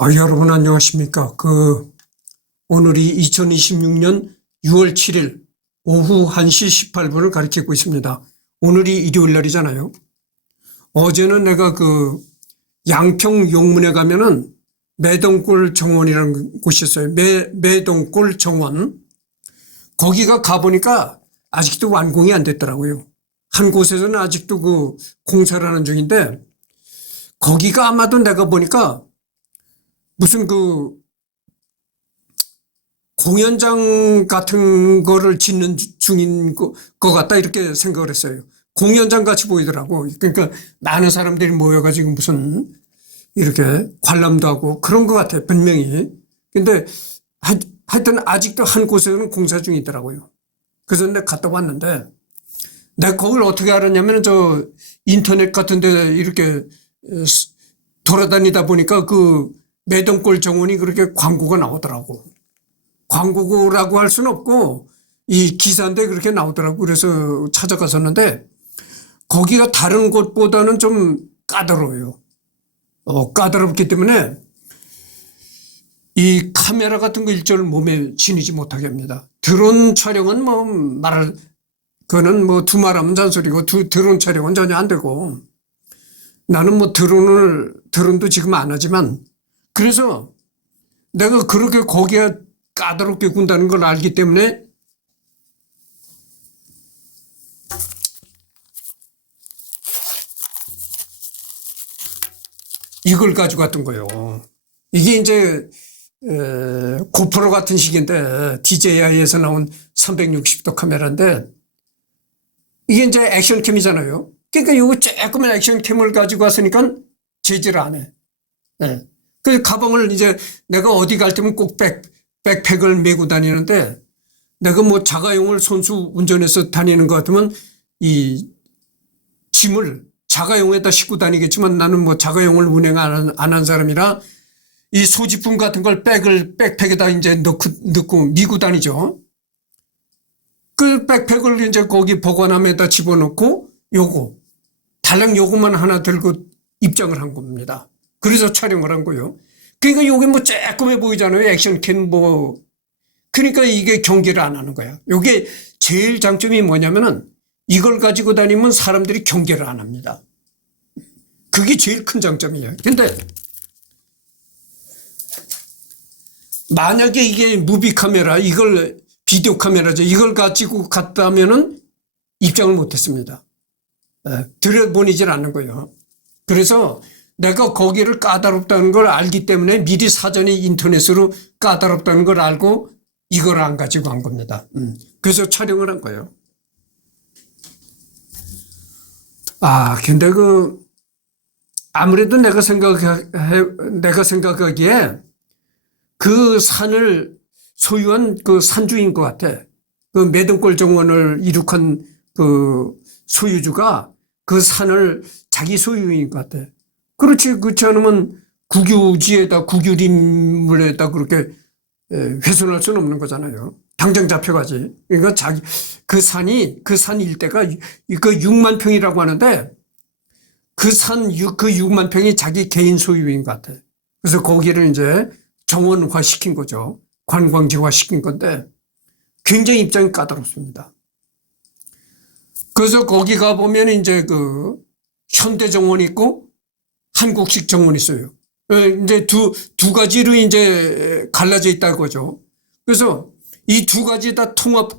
여러분 안녕하십니까. 오늘이 2026년 6월 7일 오후 1시 18분을 가리키고 있습니다. 오늘이 일요일 날이잖아요. 어제는 내가 양평 용문에 가면은 매동골 정원이라는 곳이 있어요. 매동골 정원. 거기가 가보니까 아직도 완공이 안 됐더라고요. 한 곳에서는 아직도 공사를 하는 중인데, 거기가 아마도 내가 보니까 무슨 공연장 같은 거를 짓는 중인 것 같다, 이렇게 생각을 했어요. 공연장 같이 보이더라고. 그러니까 많은 사람들이 모여가지고 무슨 이렇게 관람도 하고 그런 것 같아요, 분명히. 근데 하여튼 아직도 한 곳에는 공사 중이더라고요. 그래서 내가 갔다 왔는데, 내가 그걸 어떻게 알았냐면 인터넷 같은 데 이렇게 돌아다니다 보니까 매동골 정원이 그렇게 광고가 나오더라고. 광고라고 할 수는 없고 이 기사인데 그렇게 나오더라고. 그래서 찾아갔었는데 거기가 다른 곳보다는 좀 까다로워요. 까다롭기 때문에 이 카메라 같은 거 일절 몸에 지니지 못하게 합니다. 드론 촬영은 그거는 두말하면 잔소리고, 드론 촬영은 전혀 안 되고, 나는 드론도 지금 안 하지만, 그래서 내가 그렇게 거기에 까다롭게 군다는 걸 알기 때문에 이걸 가지고 갔던 거예요. 이게 이제 고프로 같은 식인데, DJI에서 나온 360도 카메라인데, 이게 이제 액션캠이잖아요. 그러니까 요거 조그만 액션캠을 가지고 왔으니까 제지를 안 해. 네. 그 가방을 이제 내가 어디 갈 때면 꼭 백팩을 메고 다니는데, 내가 자가용을 손수 운전해서 다니는 것 같으면 이 짐을 자가용에다 싣고 다니겠지만, 나는 자가용을 운행 안 한 사람이라 이 소지품 같은 걸 백팩에다 이제 넣고 미고 다니죠. 그 백팩을 이제 거기 보관함에다 집어넣고 달랑 요거만 하나 들고 입장을 한 겁니다. 그래서 촬영을 한 거예요. 그러니까 요게 쬐끔해 보이잖아요. 액션캠 그러니까 이게 경계를 안 하는 거야. 요게 제일 장점이 뭐냐면은 이걸 가지고 다니면 사람들이 경계를 안 합니다. 그게 제일 큰 장점이에요. 근데 만약에 이게 무비 카메라, 비디오 카메라죠. 이걸 가지고 갔다면은 입장을 못했습니다. 들여보내질 않는 거예요. 그래서 내가 거기를 까다롭다는 걸 알기 때문에 미리 사전에 인터넷으로 까다롭다는 걸 알고 이걸 안 가지고 간 겁니다. 그래서 촬영을 한 거예요. 근데 아무래도 내가 생각하기에 그 산을 소유한 산주인 것 같아. 매동골 정원을 이룩한 소유주가 그 산을 자기 소유인 것 같아. 그렇지 않으면 국유림물에다 그렇게 훼손할 수는 없는 거잖아요. 당장 잡혀가지. 그러니까 그 산 일대가 6만 평이라고 하는데, 그 6만 평이 자기 개인 소유인 것 같아. 그래서 거기를 이제 정원화 시킨 거죠. 관광지화 시킨 건데 굉장히 입장이 까다롭습니다. 그래서 거기 가보면 이제 현대정원이 있고 한국식 정원이 있어요. 이제 두 가지로 이제 갈라져 있다는 거죠. 그래서 이 두 가지 다 통합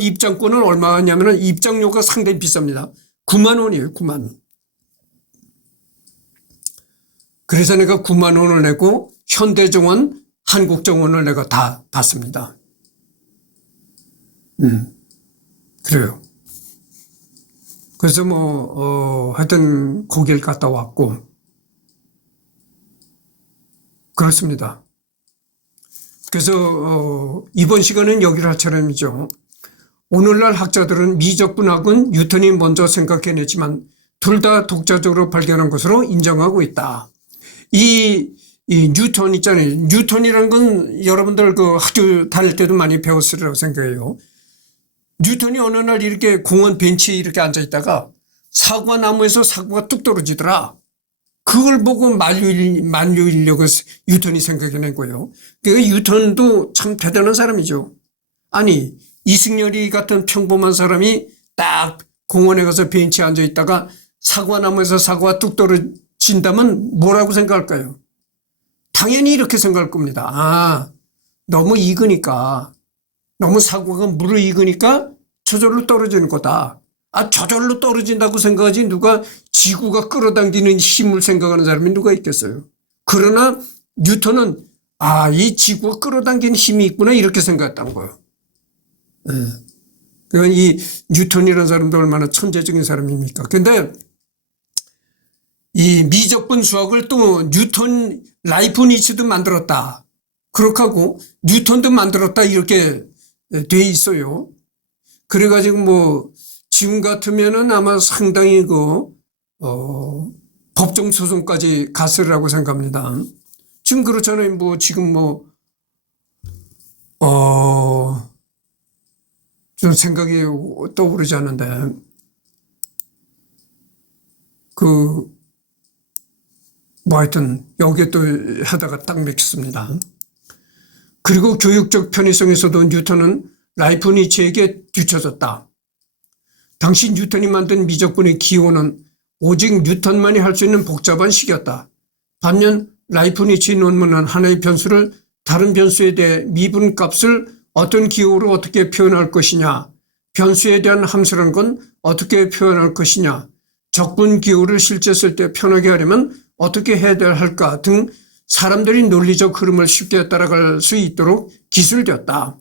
입장권은 얼마 하냐면은 입장료가 상당히 비쌉니다. 9만 원이에요, 9만 원. 그래서 내가 9만 원을 내고 현대정원, 한국정원을 내가 다 봤습니다. 그래요. 그래서 하여튼 거길 갔다 왔고, 그렇습니다. 그래서 이번 시간은 여기를 할 차례이죠. 오늘날 학자들은 미적분학은 뉴턴이 먼저 생각해냈지만 둘 다 독자적으로 발견한 것으로 인정하고 있다. 이 뉴턴 있잖아요. 뉴턴이라는 건 여러분들 학교 다닐 때도 많이 배웠으리라고 생각해요. 뉴턴이 어느 날 이렇게 공원 벤치에 이렇게 앉아 있다가 사과나무에서 사과가 뚝 떨어지더라. 그걸 보고 만유 인력을 뉴턴이 생각해낸 거예요. 그러니까 뉴턴도 참 대단한 사람이죠. 아니 이승열이 같은 평범한 사람이 딱 공원에 가서 벤치에 앉아 있다가 사과나무에서 사과가 뚝 떨어진다면 뭐라고 생각할까요? 당연히 이렇게 생각할 겁니다. 아, 너무 익으니까, 너무 사과가 물을 익으니까 저절로 떨어지는 거다. 아, 저절로 떨어진다고 생각하지 누가 지구가 끌어당기는 힘을 생각하는 사람이 누가 있겠어요. 그러나 뉴턴은 아, 이 지구가 끌어당기는 힘이 있구나 이렇게 생각했다는 거예요. 네. 그러니까 이 뉴턴이라는 사람도 얼마나 천재적인 사람입니까? 근데 이 미적분 수학을 또 뉴턴, 라이프니츠도 만들었다. 그렇게 하고 뉴턴도 만들었다 이렇게 돼 있어요. 그래가지고 뭐 지금 같으면은 아마 상당히 법정 소송까지 갔으리라고 생각합니다. 지금 그렇잖아요. 뭐 지금 좀 생각이 떠오르지 않는데 하여튼 여기에 또 하다가 딱 맥혔습니다. 그리고 교육적 편의성에서도 뉴턴은 라이프니츠에게 뒤처졌다. 당시 뉴턴이 만든 미적분의 기호는 오직 뉴턴만이 할 수 있는 복잡한 식이었다. 반면 라이프니츠의 논문은 하나의 변수를 다른 변수에 대해 미분값을 어떤 기호로 어떻게 표현할 것이냐, 변수에 대한 함수라는 건 어떻게 표현할 것이냐, 적분 기호를 실제 쓸 때 편하게 하려면 어떻게 해야 할까 등 사람들이 논리적 흐름을 쉽게 따라갈 수 있도록 기술되었다.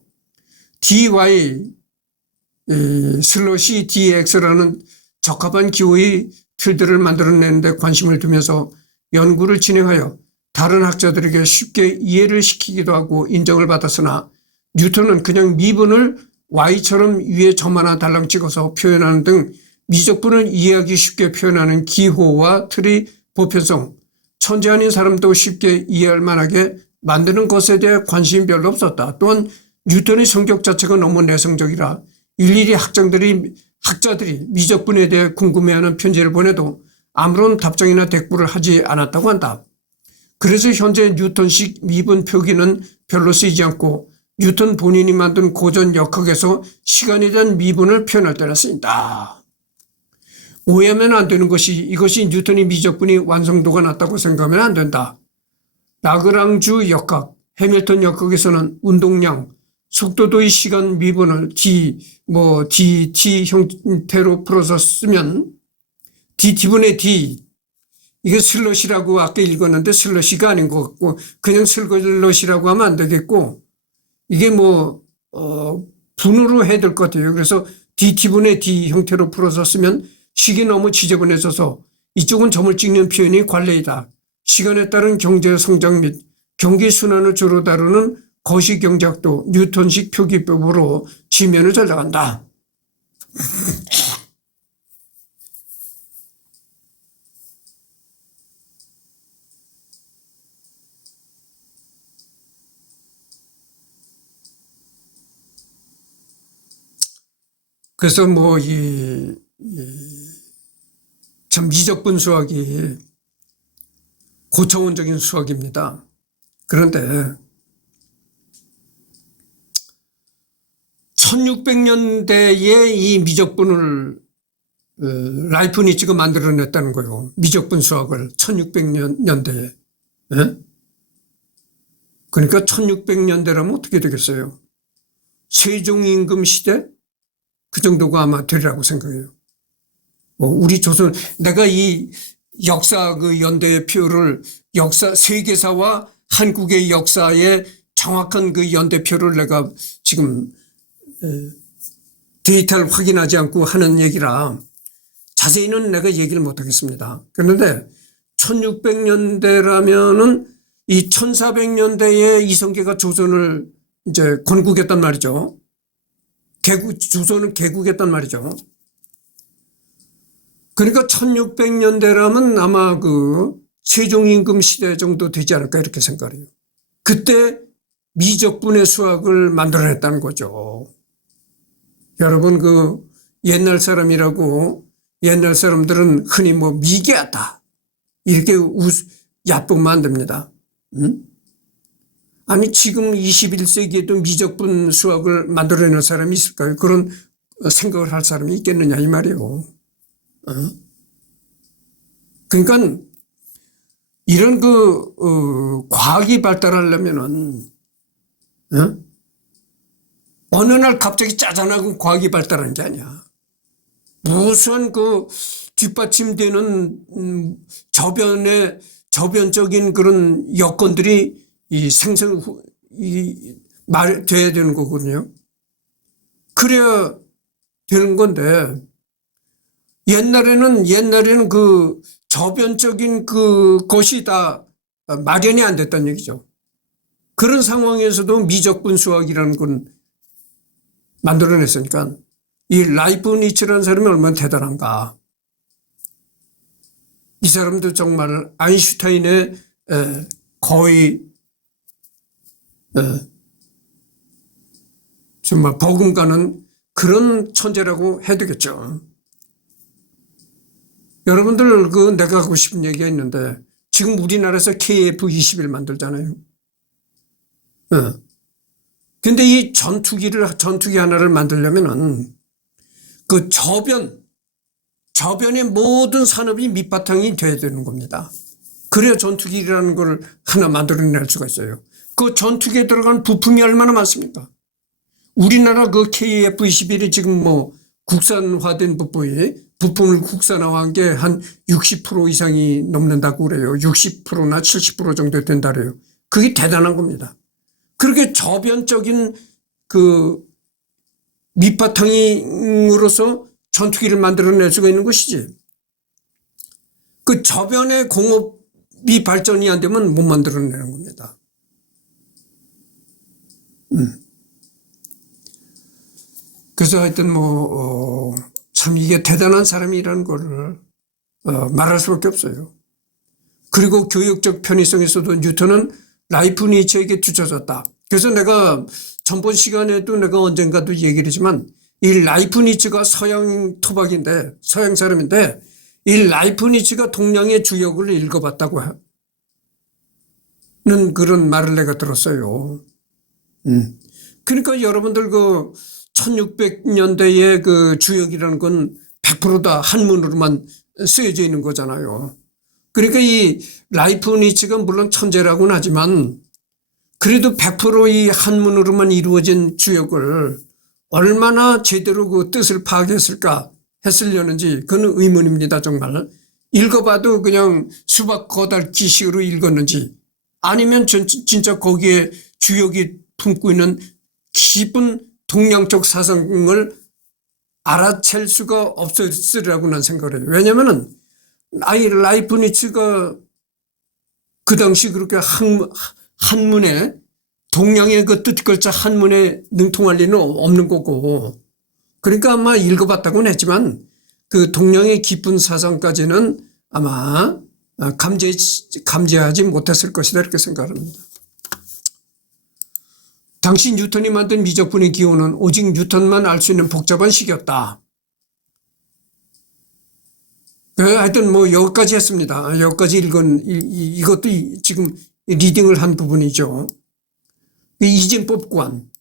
dy 슬러시 dx라는 적합한 기호의 틀들을 만들어내는데 관심을 두면서 연구를 진행하여 다른 학자들에게 쉽게 이해를 시키기도 하고 인정을 받았으나 뉴턴은 그냥 미분을 y처럼 위에 점 하나 달랑 찍어서 표현하는 등 미적분을 이해하기 쉽게 표현하는 기호와 틀의 보편성, 천재 아닌 사람도 쉽게 이해할 만하게 만드는 것에 대해 관심이 별로 없었다. 또한 뉴턴의 성격 자체가 너무 내성적이라 일일이 학자들이 미적분에 대해 궁금해하는 편지를 보내도 아무런 답장이나 대꾸를 하지 않았다고 한다. 그래서 현재 뉴턴식 미분 표기는 별로 쓰이지 않고 뉴턴 본인이 만든 고전 역학에서 시간에 대한 미분을 표현할 때나 쓰인다. 오해하면 안 되는 것이 이것이 뉴턴의 미적분이 완성도가 낮다고 생각하면 안 된다. 라그랑주 역학, 해밀턴 역학에서는 운동량, 속도도의 시간 미분을 dt 형태로 풀어서 쓰면 dt분의 d 이게 슬러시라고 아까 읽었는데 슬러시가 아닌 것 같고 그냥 슬러시라고 하면 안 되겠고 이게 분으로 해야 될 것 같아요. 그래서 dt분의 d 형태로 풀어서 쓰면 식이 너무 지저분해져서 이쪽은 점을 찍는 표현이 관례이다. 시간에 따른 경제 성장 및 경기 순환을 주로 다루는 거시경제학도 뉴턴식 표기법으로 지면을 잘 나간다. 그래서 참 미적분 수학이 고차원적인 수학입니다. 그런데 1600년대에 이 미적분을 라이프니츠가 만들어냈다는 거예요. 미적분 수학을 1600년대에. 네? 그러니까 1600년대라면 어떻게 되겠어요? 세종임금 시대? 그 정도가 아마 되리라고 생각해요. 우리 조선, 내가 이 역사 연대표를 세계사와 한국의 역사의 정확한 연대표를 내가 지금 데이터를 확인하지 않고 하는 얘기라 자세히는 내가 얘기를 못 하겠습니다. 그런데 1600년대라면은 이 1400년대에 이성계가 조선을 이제 건국했단 말이죠. 조선을 개국했단 말이죠. 그러니까 1600년대라면 아마 세종임금 시대 정도 되지 않을까 이렇게 생각해요. 그때 미적분의 수학을 만들어냈다는 거죠. 여러분 옛날 사람이라고 옛날 사람들은 흔히 미개하다. 이렇게 얕보면 안 됩니다. 응? 아니 지금 21세기에도 미적분 수학을 만들어내는 사람이 있을까요? 그런 생각을 할 사람이 있겠느냐 이 말이에요. 어? 그러니까 이런 과학이 발달하려면은 어? 어느 날 갑자기 짜잔하고 과학이 발달한 게 아니야. 무슨 뒷받침되는 저변적인 그런 여건들이 돼야 되는 거거든요. 그래야 되는 건데 옛날에는 저변적인 것이 다 마련이 안 됐다는 얘기죠. 그런 상황에서도 미적분 수학이라는 건 만들어냈으니까 이 라이프니츠라는 사람이 얼마나 대단한가. 이 사람도 정말 아인슈타인의 거의 정말 버금가는 그런 천재라고 해야 되겠죠. 여러분들 내가 하고 싶은 얘기가 있는데 지금 우리나라에서 KF-21 만들잖아요. 근데 이 전투기 하나를 만들려면은 저변의 모든 산업이 밑바탕이 돼야 되는 겁니다. 그래야 전투기라는 걸 하나 만들어낼 수가 있어요. 그 전투기에 들어간 부품이 얼마나 많습니까? 우리나라 KF-21이 지금 국산화된 부품을 국산화한 게 한 60% 이상이 넘는다고 그래요. 60%나 70% 정도 된다 그래요. 그게 대단한 겁니다. 그렇게 저변적인 밑바탕으로서 전투기를 만들어낼 수가 있는 것이지. 그 저변의 공업이 발전이 안 되면 못 만들어내는 겁니다. 그래서 하여튼 참 이게 대단한 사람이라는 거를 말할 수밖에 없어요. 그리고 교육적 편의성에서도 뉴턴은 라이프니츠에게 뒤처졌다. 그래서 내가 전번 시간에도 내가 언젠가도 얘기를 했지만 이 라이프니츠가 서양 토박인데 서양 사람인데 이 라이프니츠가 동양의 주역을 읽어봤다고 하는 그런 말을 내가 들었어요. 그러니까 여러분들 1600년대의 주역이라는 건 100% 다 한문으로만 쓰여져 있는 거잖아요. 그러니까 이 라이프니츠가 물론 천재라고는 하지만 그래도 100% 이 한문으로만 이루어진 주역을 얼마나 제대로 그 뜻을 파악했을까 했으려는지 그건 의문입니다. 정말. 읽어봐도 그냥 수박 거달기식으로 읽었는지 아니면 진짜 거기에 주역이 품고 있는 깊은 동양적 사상을 알아챌 수가 없었으리라고 난 생각을 해요. 왜냐면은 라이프니츠가 그 당시 그렇게 한문에 동양의 뜻글자 한문에 능통할 리는 없는 거고 그러니까 아마 읽어봤다고는 했지만 그 동양의 깊은 사상까지는 아마 감지하지 못했을 것이다 이렇게 생각합니다. 당시 뉴턴이 만든 미적분의 기호는 오직 뉴턴만 알 수 있는 복잡한 식이었다. 하여튼 여기까지 했습니다. 여기까지 이것도 지금 리딩을 한 부분이죠. 이진법관.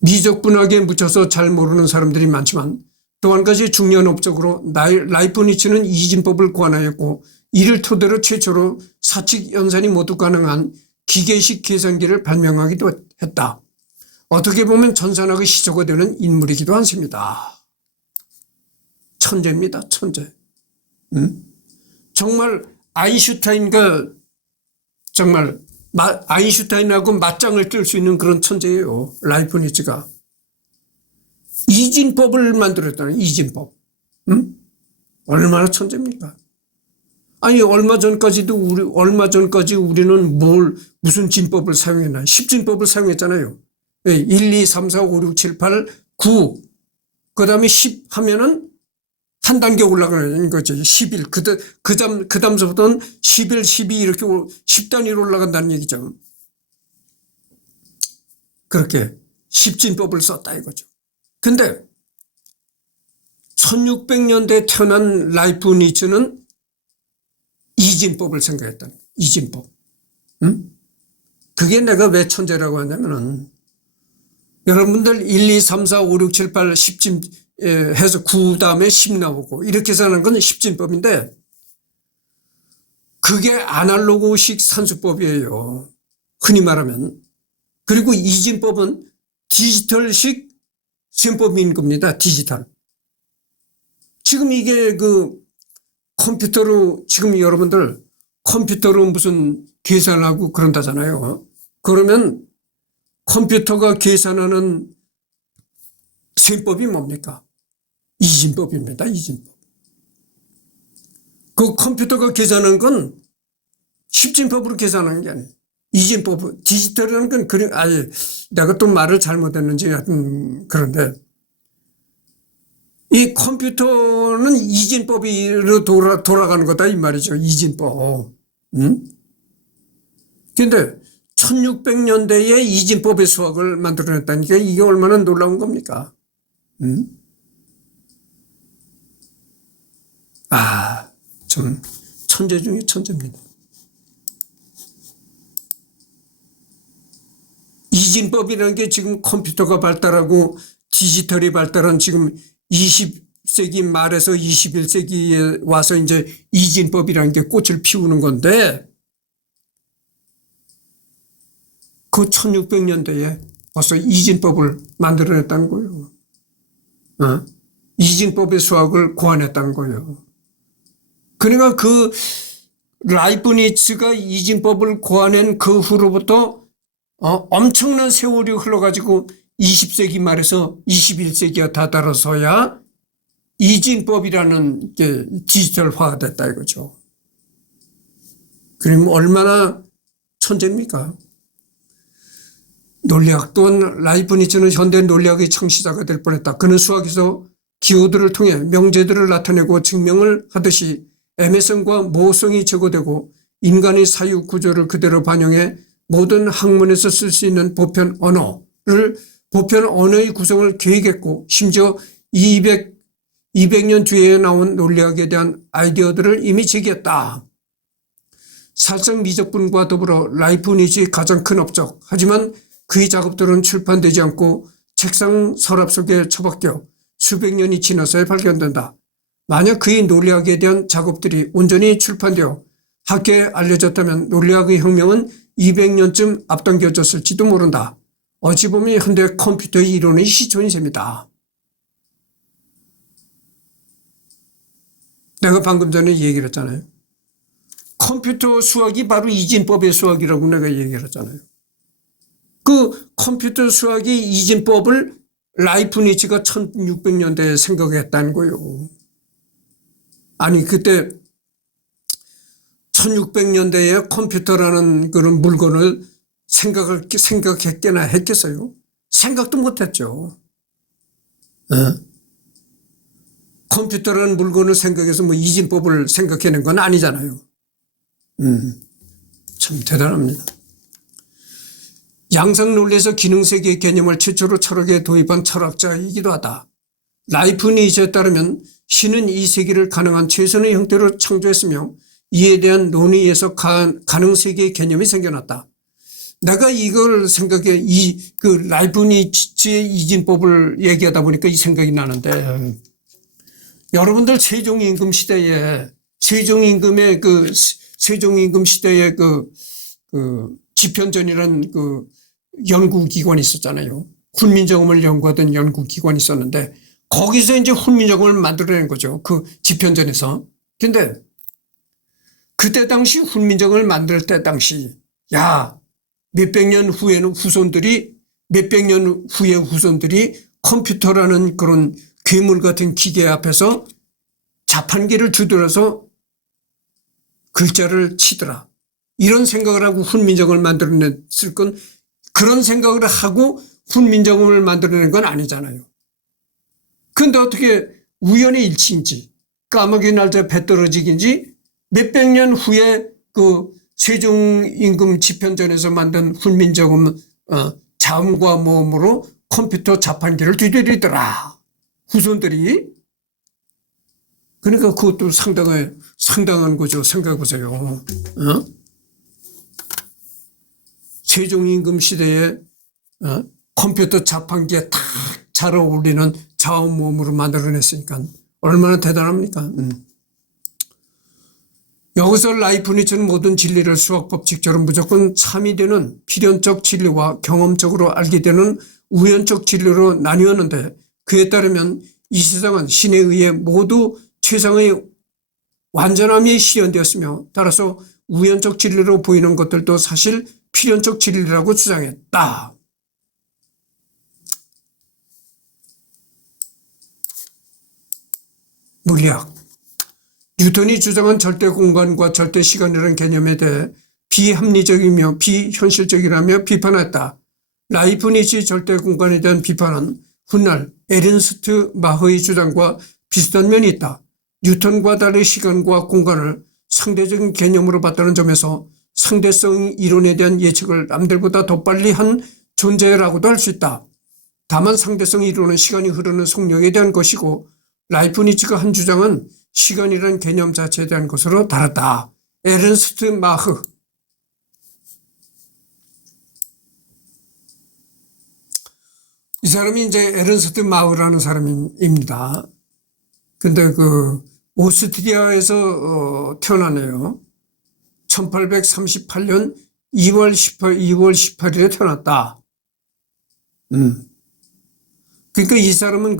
미적분학에 묻혀서 잘 모르는 사람들이 많지만 또 한 가지 중요한 업적으로 라이프니츠는 이진법을 고안하였고 이를 토대로 최초로 사칙 연산이 모두 가능한 기계식 계산기를 발명하기도 했다. 어떻게 보면 전산학의 시초가 되는 인물이기도 한습니다. 천재입니다. 천재. 정말 아인슈타인하고 맞짱을 뜰 수 있는 그런 천재예요. 라이프니츠가. 이진법을 만들었다는 이진법. 얼마나 천재입니까? 아니 얼마 전까지 우리는 무슨 진법을 사용했나? 10진법을 사용했잖아요. 1, 2, 3, 4, 5, 6, 7, 8, 9 그다음에 10 하면은 한 단계 올라가는 거죠. 11 그다음서부터는 11, 12 이렇게 10단위로 올라간다는 얘기죠. 그렇게 10진법을 썼다 이거죠. 근데 1600년대에 태어난 라이프니츠는 이진법을 생각했다는 거예요. 이진법. 응? 그게 내가 왜 천재라고 하냐면은 여러분들 1, 2, 3, 4, 5, 6, 7, 8, 10진 해서 9 다음에 10 나오고 이렇게 해서 하는 건 10진법인데 그게 아날로그식 산수법이에요. 흔히 말하면. 그리고 이진법은 디지털식 셈법인 겁니다. 디지털. 지금 이게 그 컴퓨터로 지금 여러분들 컴퓨터로 무슨 계산하고 그런다잖아요. 그러면 컴퓨터가 계산하는 셈법이 뭡니까? 이진법입니다. 이진법. 그 컴퓨터가 계산하는 건 10진법으로 계산하는 게 아니에요. 이진법, 디지털이라는 건 그래, 아예 내가 또 말을 잘못했는지 하여튼 그런데 이 컴퓨터는 이진법으로 돌아가는 거다 이 말이죠. 이진법. 응? 근데 1600년대에 이진법의 수학을 만들어냈다니까 이게 얼마나 놀라운 겁니까? 응? 아, 좀 천재 중에 천재입니다. 이진법이라는 게 지금 컴퓨터가 발달하고 디지털이 발달한 지금 20세기 말에서 21세기에 와서 이제 이진법이라는 게 꽃을 피우는 건데 그 1600년대에 벌써 이진법을 만들어냈다는 거예요. 이진법의 수학을 고안했다는 거예요. 그러니까 그 라이프니츠가 이진법을 고안한 그 후로부터 엄청난 세월이 흘러가지고 20세기 말에서 21세기가 다다라서야 이진법이라는 게 디지털화가 됐다 이거죠. 그럼 얼마나 천재입니까? 논리학 또한 라이프니츠는 현대 논리학의 창시자가 될 뻔했다. 그는 수학에서 기호들을 통해 명제들을 나타내고 증명을 하듯이 애매성과 모호성이 제거되고 인간의 사유 구조를 그대로 반영해 모든 학문에서 쓸 수 있는 보편 언어의 구성을 계획했고 심지어 200년 뒤에 나온 논리학에 대한 아이디어들을 이미 제기했다. 사실상 미적분과 더불어 라이프니츠의 가장 큰 업적 하지만 그의 작업들은 출판되지 않고 책상 서랍 속에 처박혀 수백 년이 지나서야 발견된다. 만약 그의 논리학에 대한 작업들이 온전히 출판되어 학계에 알려졌다면 논리학의 혁명은 200년쯤 앞당겨졌을지도 모른다. 어찌 보면 현대 컴퓨터의 이론의 시초인 셈이다. 내가 방금 전에 얘기를 했잖아요. 컴퓨터 수학이 바로 이진법의 수학이라고 내가 얘기를 했잖아요. 그 컴퓨터 수학의 이진법을 라이프니츠가 1600년대에 생각했다는 거예요. 아니 그때 1600년대에 컴퓨터라는 그런 물건을 생각했겠나 했겠어요? 생각도 못했죠. 컴퓨터라는 물건을 생각해서 뭐 이진법을 생각해낸 건 아니잖아요. 참 대단합니다. 양상논리에서 기능세계의 개념을 최초로 철학에 도입한 철학자이기도 하다. 라이프니츠에 따르면 신은 이 세계를 가능한 최선의 형태로 창조했으며 이에 대한 논의에서 가능세계의 개념이 생겨났다. 내가 이걸 생각해 그 라이프니츠의 이진법을 얘기하다 보니까 이 생각이 나는데 여러분들 세종임금 시대에 세종임금 시대에 그 집현전이라는 그 연구기관이 있었잖아요. 훈민정음을 연구하던 연구기관이 있었는데 거기서 이제 훈민정음을 만들어낸 거죠. 그 집현전에서. 근데 그때 당시 훈민정음을 만들 때 당시 몇백 년 후에는 몇백 년 후에 후손들이 컴퓨터라는 그런 괴물 같은 기계 앞에서 자판기를 두드려서 글자를 치더라. 이런 생각을 하고 훈민정음을 만들어냈을 건 그런 생각을 하고 훈민정음을 만들어낸 건 아니잖아요. 그런데 어떻게 우연의 일치인지 까마귀 날짜 배 떨어지기인지 몇백 년 후에 그 세종임금 집현전에서 만든 훈민정음 자음과 모음으로 컴퓨터 자판기를 두드리더라. 후손들이. 그러니까 그것도 상당한 거죠. 생각해보세요. 어? 세종임금 시대에 컴퓨터 자판기에 딱 잘 어울리는 자원모음으로 만들어냈으니까 얼마나 대단합니까? 여기서 라이프니츠는 모든 진리를 수학 법칙처럼 무조건 참이되는 필연적 진리와 경험적으로 알게 되는 우연적 진리로 나뉘었는데, 그에 따르면 이 세상은 신에 의해 모두 최상의 완전함이 실현되었으며, 따라서 우연적 진리로 보이는 것들도 사실 필연적 진리라고 주장했다. 물리학. 뉴턴이 주장한 절대 공간과 절대 시간이라는 개념에 대해 비합리적이며 비현실적이라며 비판했다. 라이프니츠 절대 공간에 대한 비판은 훗날 에른스트 마흐의 주장과 비슷한 면이 있다. 뉴턴과 달리 시간과 공간을 상대적인 개념으로 봤다는 점에서 상대성 이론에 대한 예측을 남들보다 더 빨리 한 존재라고도 할 수 있다. 다만 상대성 이론은 시간이 흐르는 속력에 대한 것이고, 라이프니츠가 한 주장은 시간이라는 개념 자체에 대한 것으로 다르다. 에른스트 마흐. 이 사람이 이제 에른스트 마흐라는 사람입니다. 근데 오스트리아에서 태어나네요. 1838년 2월 18일에 태어났다. 그러니까 이 사람은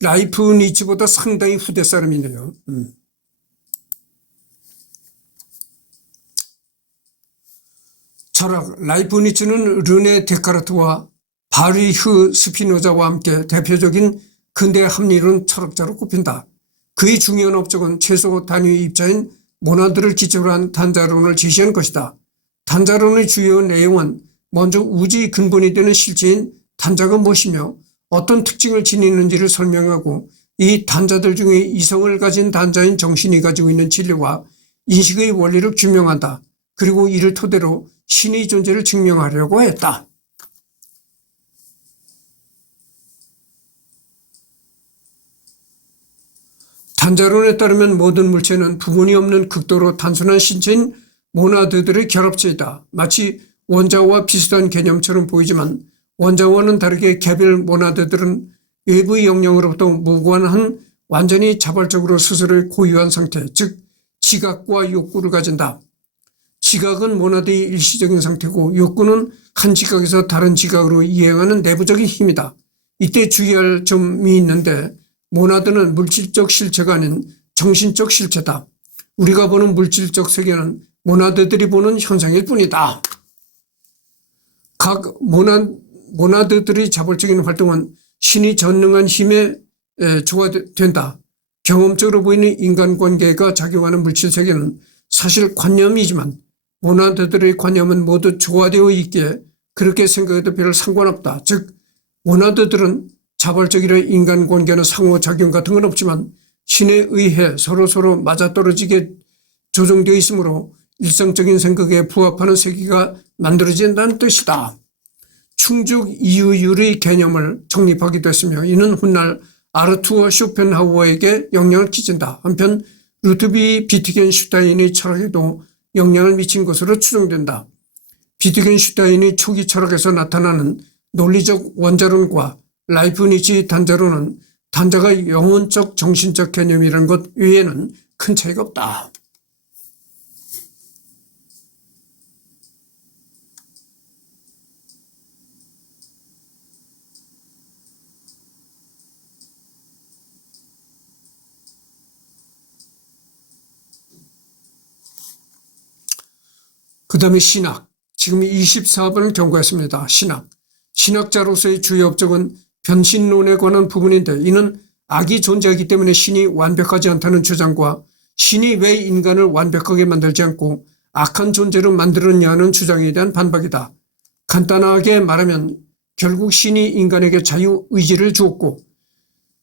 라이프니츠보다 상당히 후대 사람이네요. 철학. 라이프니츠는 르네 데카르트와 바리흐 스피노자와 함께 대표적인 근대 합리론 철학자로 꼽힌다. 그의 중요한 업적은 최소 단위 입자인 모나드를 기초로 한 단자론을 제시한 것이다. 단자론의 주요 내용은 먼저 우주의 근본이 되는 실체인 단자가 무엇이며 어떤 특징을 지니는지를 설명하고, 이 단자들 중에 이성을 가진 단자인 정신이 가지고 있는 진리와 인식의 원리를 규명한다. 그리고 이를 토대로 신의 존재를 증명하려고 했다. 단자론에 따르면 모든 물체는 부분이 없는 극도로 단순한 신체인 모나드들의 결합체이다. 마치 원자와 비슷한 개념처럼 보이지만 원자와는 다르게 개별 모나드들은 외부의 영역으로부터 무관한 완전히 자발적으로 스스로의 고유한 상태, 즉 지각과 욕구를 가진다. 지각은 모나드의 일시적인 상태고, 욕구는 한 지각에서 다른 지각으로 이행하는 내부적인 힘이다. 이때 주의할 점이 있는데, 모나드는 물질적 실체가 아닌 정신적 실체다. 우리가 보는 물질적 세계는 모나드들이 보는 현상일 뿐이다. 각 모나드들의 자발적인 활동은 신이 전능한 힘에 조화된다. 경험적으로 보이는 인간관계가 작용하는 물질세계는 사실 관념이지만 모나드들의 관념은 모두 조화되어 있기에 그렇게 생각해도 별 상관없다. 즉 모나드들은 자발적이라 인간관계는 상호작용 같은 건 없지만 신에 의해 서로 맞아떨어지게 조정되어 있으므로 일상적인 생각에 부합하는 세계가 만들어진다는 뜻이다. 충족 이유율의 개념을 정립하기도 했으며, 이는 훗날 아르투어 쇼펜하우어에게 영향을 끼친다. 한편 루트비 비트겐슈타인의 철학에도 영향을 미친 것으로 추정된다. 비트겐슈타인의 초기 철학에서 나타나는 논리적 원자론과 라이프니츠의 단자론은 단자가 영혼적 정신적 개념이라는 것 외에는 큰 차이가 없다. 그 다음에 신학. 지금 24번을 경고했습니다. 신학. 신학자로서의 주요 업적은 변신론에 관한 부분인데, 이는 악이 존재하기 때문에 신이 완벽하지 않다는 주장과 신이 왜 인간을 완벽하게 만들지 않고 악한 존재로 만들었냐는 주장에 대한 반박이다. 간단하게 말하면 결국 신이 인간에게 자유의지를 주었고,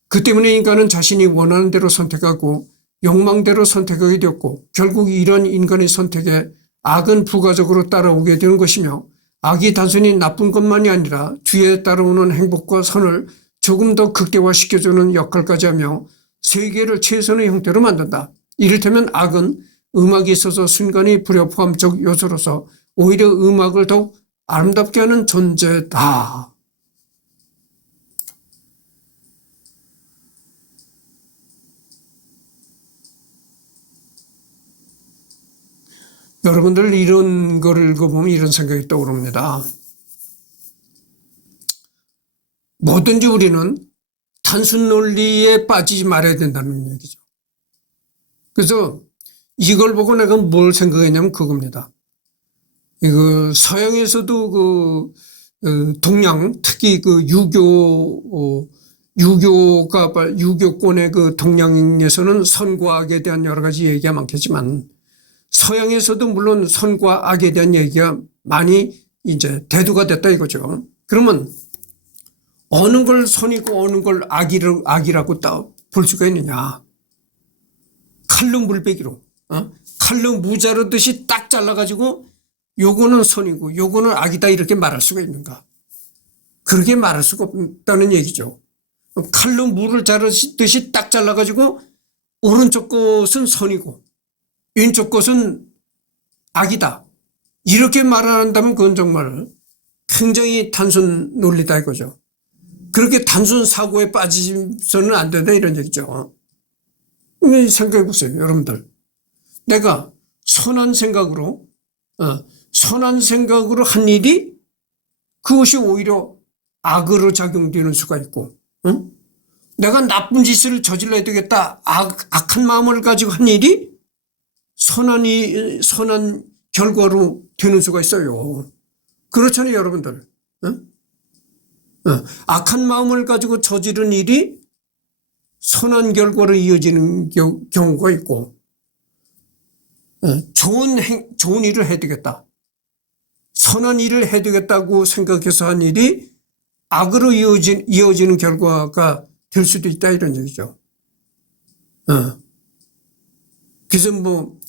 그 때문에 인간은 자신이 원하는 대로 선택하고 욕망대로 선택하게 되었고, 결국 이런 인간의 선택에 악은 부가적으로 따라오게 되는 것이며, 악이 단순히 나쁜 것만이 아니라 뒤에 따라오는 행복과 선을 조금 더 극대화시켜주는 역할까지 하며 세계를 최선의 형태로 만든다. 이를테면 악은 음악에 있어서 순간의 불협화음적 요소로서 오히려 음악을 더욱 아름답게 하는 존재다. 여러분들 이런 걸 읽어보면 이런 생각이 떠오릅니다. 뭐든지 우리는 단순 논리에 빠지지 말아야 된다는 얘기죠. 그래서 이걸 보고 내가 뭘 생각했냐면 그겁니다. 이거 서양에서도 동양, 특히 유교권의 동양에서는 선과 악에 대한 여러 가지 얘기가 많겠지만 서양에서도 물론 선과 악에 대한 얘기가 많이 이제 대두가 됐다 이거죠. 그러면 어느 걸 선이고 어느 걸 악이라고 볼 수가 있느냐. 칼로 물베기로, 칼로 무자르듯이 딱 잘라가지고 요거는 선이고 요거는 악이다 이렇게 말할 수가 있는가. 그렇게 말할 수가 없다는 얘기죠. 칼로 물을 자르듯이 딱 잘라가지고 오른쪽 것은 선이고 왼쪽 것은 악이다. 이렇게 말한다면 그건 정말 굉장히 단순 논리다 이거죠. 그렇게 단순 사고에 빠지서는 안 된다 이런 얘기죠. 생각해 보세요, 여러분들. 내가 선한 생각으로 한 일이 그것이 오히려 악으로 작용되는 수가 있고, 내가 나쁜 짓을 저질러야 되겠다, 악한 마음을 가지고 한 일이 선한 결과로 되는 수가 있어요. 그렇잖아요, 여러분들. 악한 마음을 가지고 저지른 일이 선한 결과로 이어지는 경우가 있고, 좋은 일을 해야 되겠다. 선한 일을 해야 되겠다고 생각해서 한 일이 악으로 이어지는 결과가 될 수도 있다 이런 얘기죠. 그래서 뭐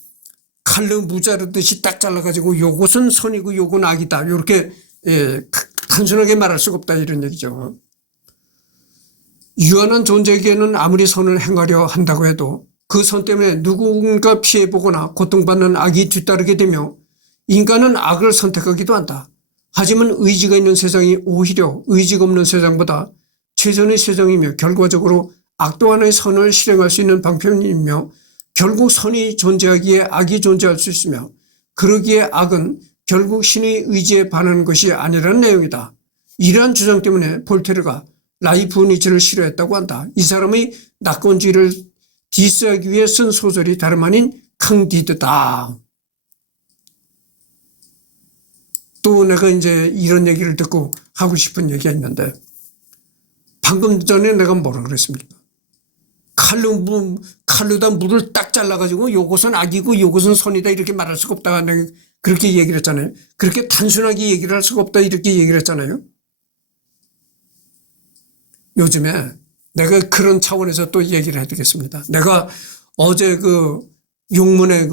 칼로 무자르듯이 딱 잘라가지고 요것은 선이고 요건 악이다 이렇게 단순하게 말할 수가 없다 이런 얘기죠. 유한한 존재에게는 아무리 선을 행하려 한다고 해도 그 선 때문에 누군가 피해보거나 고통받는 악이 뒤따르게 되며 인간은 악을 선택하기도 한다. 하지만 의지가 있는 세상이 오히려 의지가 없는 세상보다 최선의 세상이며 결과적으로 악도 하나의 선을 실행할 수 있는 방편이며 결국 선이 존재하기에 악이 존재할 수 있으며 그러기에 악은 결국 신의 의지에 반하는 것이 아니라는 내용이다. 이러한 주장 때문에 볼테르가 라이프 니츠를 싫어했다고 한다. 이 사람의 낙관주의를 디스하기 위해 쓴 소설이 다름 아닌 캉디드다. 또 내가 이제 이런 얘기를 듣고 하고 싶은 얘기가 있는데 방금 전에 내가 뭐라 그랬습니까? 칼로다 물을 딱 잘라가지고 요것은 악이고 요것은 선이다 이렇게 말할 수가 없다. 그렇게 얘기를 했잖아요. 그렇게 단순하게 얘기를 할 수가 없다 이렇게 얘기를 했잖아요. 요즘에 내가 그런 차원에서 또 얘기를 해드리겠습니다. 내가 어제 용문에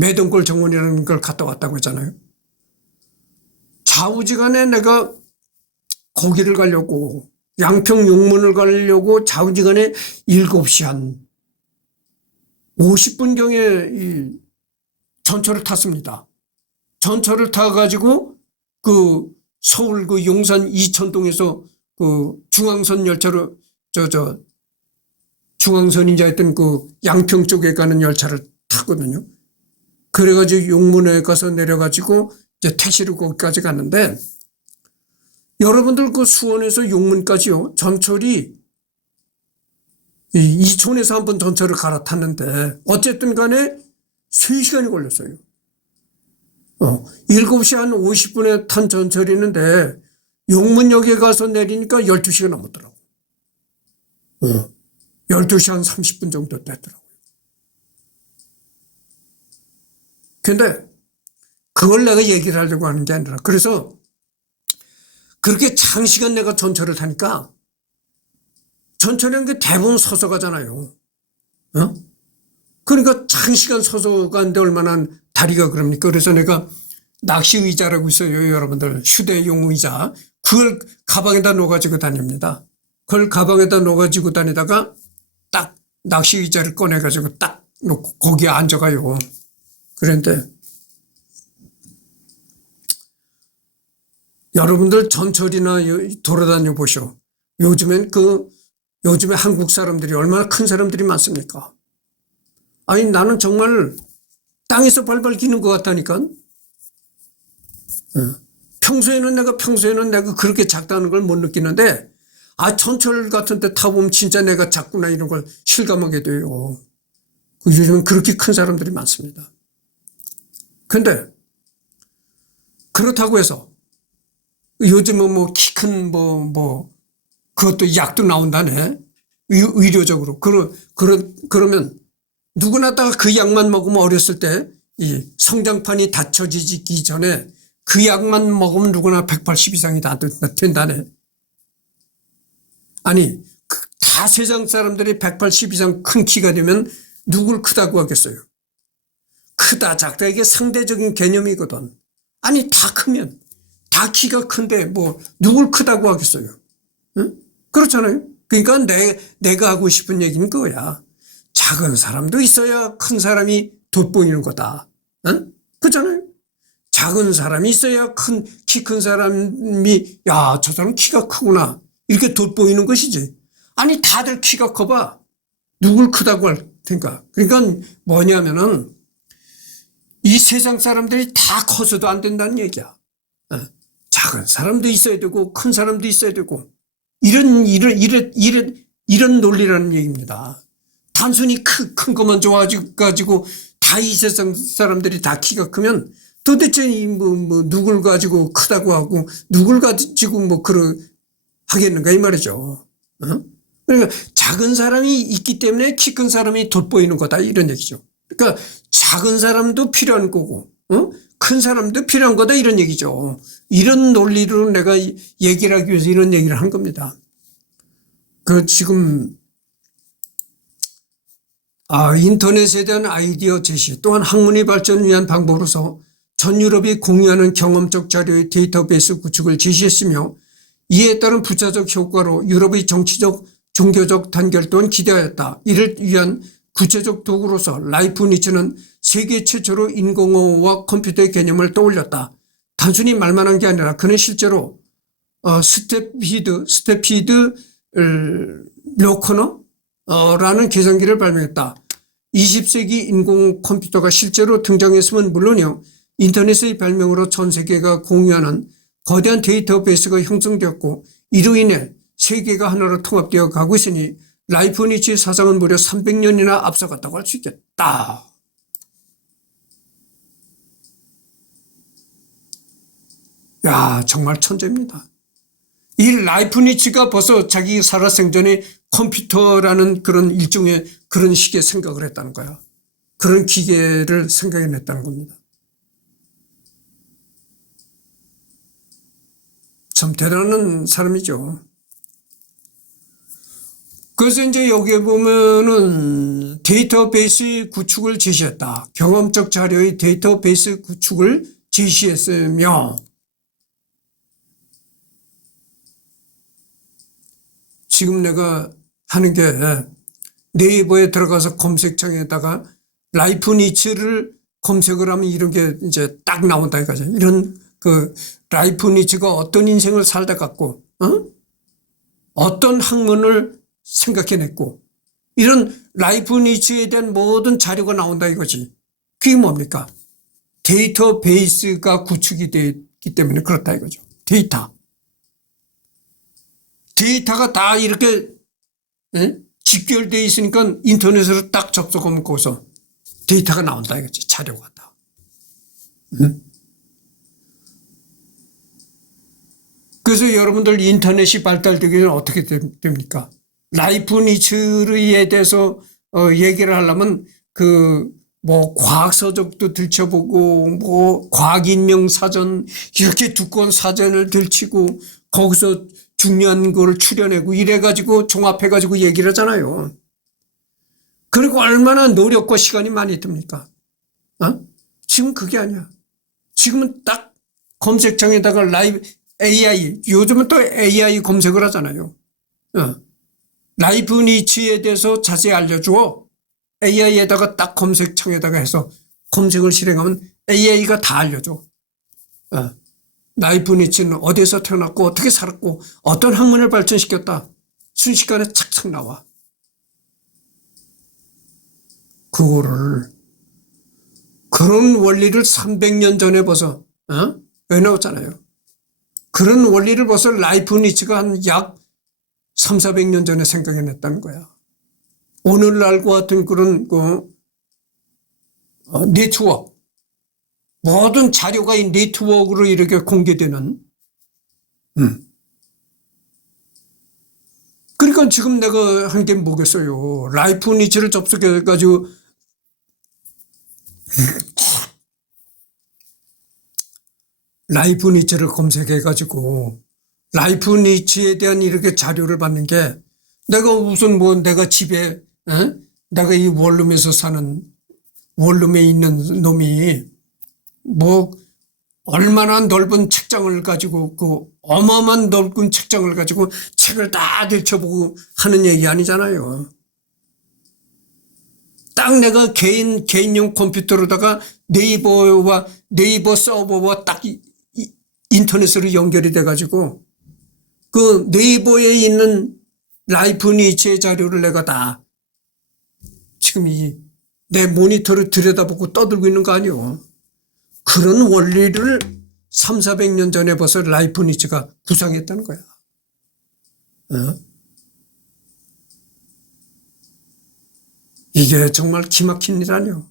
매동골 정원이라는 걸 갔다 왔다고 했잖아요. 좌우지간에 내가 거기를 가려고 양평 용문을 가려고 좌우지간에 7시 한 50분경에 이 전철을 탔습니다. 전철을 타가지고 서울 용산 이천동에서 중앙선 열차로 중앙선인지 하여튼 양평 쪽에 가는 열차를 탔거든요. 그래가지고 용문에 가서 내려가지고 이제 택시로 거기까지 갔는데 여러분들 수원에서 용문까지요. 전철이 이촌에서 한번 전철을 갈아탔는데 어쨌든 간에 3시간이 걸렸어요. 7시 한 50분에 탄 전철이 있는데 용문역에 가서 내리니까 12시가 넘었더라고. 12시 한 30분 정도 됐더라고요. 근데 그걸 내가 얘기를 하려고 하는 게 아니라 그래서 그렇게 장시간 내가 전철을 타니까 전철이라는 게 대부분 서서 가잖아요. 그러니까 장시간 서서 가는데 얼마나 다리가 그럽니까? 그래서 내가 낚시 의자라고 있어요, 여러분들. 휴대용 의자. 그걸 가방에다 놓아가지고 다닙니다. 그걸 가방에다 놓아가지고 다니다가 딱 낚시 의자를 꺼내가지고 딱 놓고 거기에 앉아가요. 그런데 여러분들 전철이나 돌아다녀 보시오. 요즘에 한국 사람들이 얼마나 큰 사람들이 많습니까? 아니, 나는 정말 땅에서 발발 기는 것 같다니까. 평소에는 내가 그렇게 작다는 걸 못 느끼는데, 전철 같은 데 타보면 진짜 내가 작구나 이런 걸 실감하게 돼요. 요즘은 그렇게 큰 사람들이 많습니다. 근데, 그렇다고 해서, 요즘은 뭐 키 큰 그것도 약도 나온다네. 의료적으로. 그러면 누구나 다 그 약만 먹으면 어렸을 때 이 성장판이 닫혀지기 전에 그 약만 먹으면 누구나 180 이상이 다 된다네. 아니, 다 세상 사람들이 180 이상 큰 키가 되면 누굴 크다고 하겠어요? 크다, 작다, 이게 상대적인 개념이거든. 아니, 다 크면, 다 키가 큰데 누굴 크다고 하겠어요? 응? 그렇잖아요. 그러니까 내가 하고 싶은 얘기는 그거야. 작은 사람도 있어야 큰 사람이 돋보이는 거다. 응? 그렇잖아요. 작은 사람이 있어야 키 큰 사람이, 야, 저 사람 키가 크구나. 이렇게 돋보이는 것이지. 아니, 다들 키가 커봐. 누굴 크다고 할 테니까. 그러니까 뭐냐면은, 이 세상 사람들이 다 커서도 안 된다는 얘기야. 작은 사람도 있어야 되고, 큰 사람도 있어야 되고, 이런 논리라는 얘기입니다. 단순히 큰 것만 좋아가지고, 다 이 세상 사람들이 다 키가 크면 도대체 누굴 가지고 크다고 하고, 누굴 가지고 하겠는가, 이 말이죠. 그러니까 작은 사람이 있기 때문에 키 큰 사람이 돋보이는 거다, 이런 얘기죠. 그러니까 작은 사람도 필요한 거고, 큰 사람도 필요한 거다, 이런 얘기죠. 이런 논리로 내가 얘기를 하기 위해서 이런 얘기를 한 겁니다. 지금, 인터넷에 대한 아이디어 제시, 또한 학문의 발전을 위한 방법으로서 전 유럽이 공유하는 경험적 자료의 데이터베이스 구축을 제시했으며, 이에 따른 부차적 효과로 유럽의 정치적, 종교적 단결 또한 기대하였다. 이를 위한 구체적 도구로서 라이프니츠는 세계 최초로 인공호흡과 컴퓨터의 개념을 떠올렸다. 단순히 말만 한 게 아니라 그는 실제로 스태피드 로커너라는 계산기를 발명했다. 20세기 인공 컴퓨터가 실제로 등장했음은 물론이요, 인터넷의 발명으로 전 세계가 공유하는 거대한 데이터베이스가 형성되었고, 이로 인해 세계가 하나로 통합되어 가고 있으니 라이프니츠의 사상은 무려 300년이나 앞서갔다고 할 수 있겠다. 야, 정말 천재입니다. 이 라이프니츠가 벌써 자기 살아생전에 컴퓨터라는 그런 일종의 그런 식의 생각을 했다는 거야. 그런 기계를 생각해냈다는 겁니다. 참 대단한 사람이죠. 그래서 이제 여기에 보면은 데이터베이스 구축을 제시했다. 경험적 자료의 데이터베이스 구축을 제시했으며, 지금 내가 하는 게 네이버에 들어가서 검색창에다가 라이프니츠를 검색을 하면 이런 게 이제 딱 나온다 이거죠. 이런 라이프니츠가 어떤 인생을 살다 갔고, 어떤 학문을 생각해냈고, 이런 라이프니츠에 대한 모든 자료가 나온다 이거지. 그게 뭡니까? 데이터베이스가 구축이 되기 때문에 그렇다 이거죠. 데이터가 다 이렇게 직결되어 있으니까 인터넷으로 딱 접속하면 거기서 데이터가 나온다 이거지. 자료가 다. 그래서 여러분들 인터넷이 발달되기는 어떻게 됩니까? 라이프니츠에 대해서 얘기를 하려면 과학서적도 들춰보고 과학인명사전 이렇게 두꺼운 사전을 들치고 거기서 중요한 거를 추려내고 이래가지고 종합해가지고 얘기를 하잖아요. 그리고 얼마나 노력과 시간이 많이 듭니까? 지금 그게 아니야. 지금은 딱 검색창에다가 라이브 AI, 요즘은 또 AI 검색을 하잖아요. 라이프니츠에 대해서 자세히 알려주어 AI에다가 딱 검색창에다가 해서 검색을 실행하면 AI가 다 알려줘. 라이프니츠는 어디서 태어났고 어떻게 살았고 어떤 학문을 발전시켰다. 순식간에 착착 나와. 그거를 그런 원리를 300년 전에 벌써 외워놨잖아요. 그런 원리를 벌써 라이프니츠가 한 약 300~400년 전에 생각해냈다는 거야. 오늘날과 같은 그런 네트워크, 모든 자료가 이 네트워크로 이렇게 공개되는. 그러니까 지금 내가 한 게 뭐겠어요. 라이프니츠를 접속해가지고 라이프니츠를 검색해가지고 라이프니츠에 대한 이렇게 자료를 받는 게 내가 우선 뭐 내가 집에 내가 이 원룸에서 사는 원룸에 있는 놈이 뭐 얼마나 넓은 책장을 가지고 그 어마어마한 넓은 책장을 가지고 책을 다 들춰보고 하는 얘기 아니잖아요. 딱 내가 개인용 컴퓨터로다가 네이버 서버와 딱 인터넷으로 연결이 돼가지고 그 네이버에 있는 라이프니츠의 자료를 내가 다 지금 내 모니터를 들여다보고 떠들고 있는 거 아니오. 그런 원리를 300~400년 전에 벌써 라이프니츠가 구상했다는 거야. 이게 정말 기막힌 일 아니오.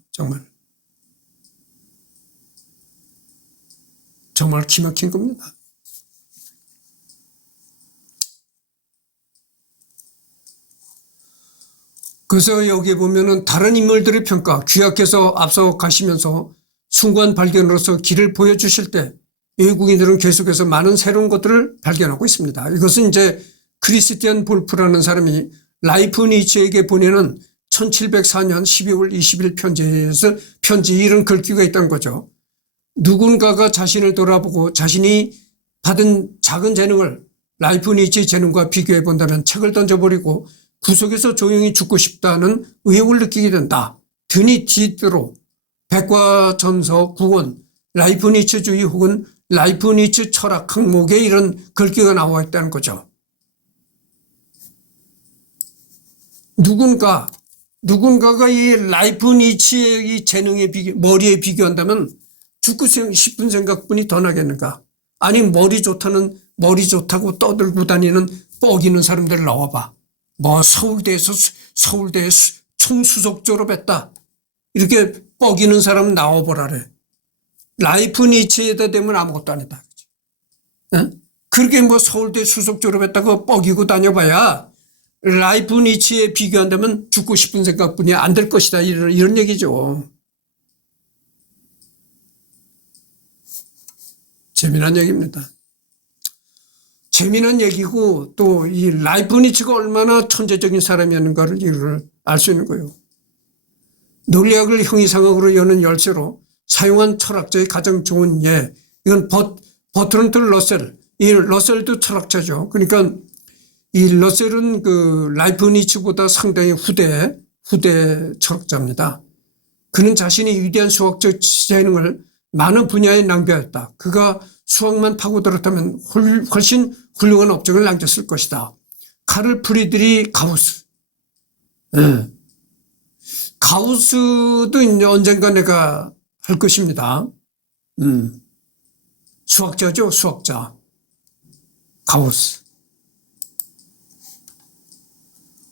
정말 기막힌 겁니다. 그래서 여기 보면은 다른 인물들의 평가, 귀하께서 앞서 가시면서 순간 발견으로서 길을 보여주실 때 외국인들은 계속해서 많은 새로운 것들을 발견하고 있습니다. 이것은 이제 크리스티안 볼프라는 사람이 라이프니츠에게 보내는 1704년 12월 20일 편지 이런 글귀가 있다는 거죠. 누군가가 자신을 돌아보고 자신이 받은 작은 재능을 라이프니츠의 재능과 비교해 본다면 책을 던져버리고 구석에서 조용히 죽고 싶다는 의욕을 느끼게 된다. 드니 디드로 백과전서 구원 라이프니츠주의 혹은 라이프니츠 철학 항목에 이런 글귀가 나와 있다는 거죠. 누군가가 이 라이프니츠의 이 재능에 머리에 비교한다면 죽고 싶은 생각뿐이 더 나겠는가. 아니 머리 좋다고 떠들고 다니는 뻐기는 사람들 나와봐. 뭐 서울대에서 총수석 졸업했다. 이렇게 뻐기는 사람 나와보라래. 라이프니츠에다 대면 아무것도 안 했다. 그렇게 뭐 서울대 수석 졸업했다고 뻐기고 다녀봐야 라이프니츠에 비교한다면 죽고 싶은 생각뿐이 안 될 것이다. 이런 얘기죠. 재미난 얘기입니다. 재미난 얘기고 또 이 라이프니츠가 얼마나 천재적인 사람이었는가를 알 수 있는 거예요. 논리학을 형이상학으로 여는 열쇠로 사용한 철학자의 가장 좋은 예. 이건 버트런트 러셀. 이 러셀도 철학자죠. 그러니까 이 러셀은 그 라이프니츠보다 상당히 후대 철학자입니다. 그는 자신이 위대한 수학적 재능을 많은 분야에 낭비하였다. 그가 수학만 파고들었다면 훨씬 훌륭한 업적을 남겼을 것이다. 카를 프리드리 가우스. 가우스도 이제 언젠가 내가 할 것입니다. 수학자죠, 수학자. 가우스.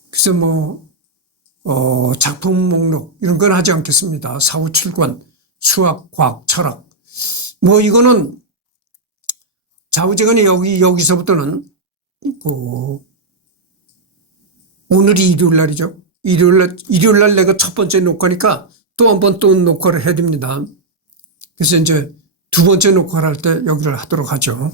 그래서 작품 목록 이런 건 하지 않겠습니다. 사후 출권, 수학, 과학, 철학. 이거는 좌우지간에 여기서부터는 오늘이 일요일 날이죠. 일요일 날 내가 첫 번째 녹화니까 또 한 번 또 녹화를 해야 됩니다. 그래서 이제 두 번째 녹화를 할 때 여기를 하도록 하죠.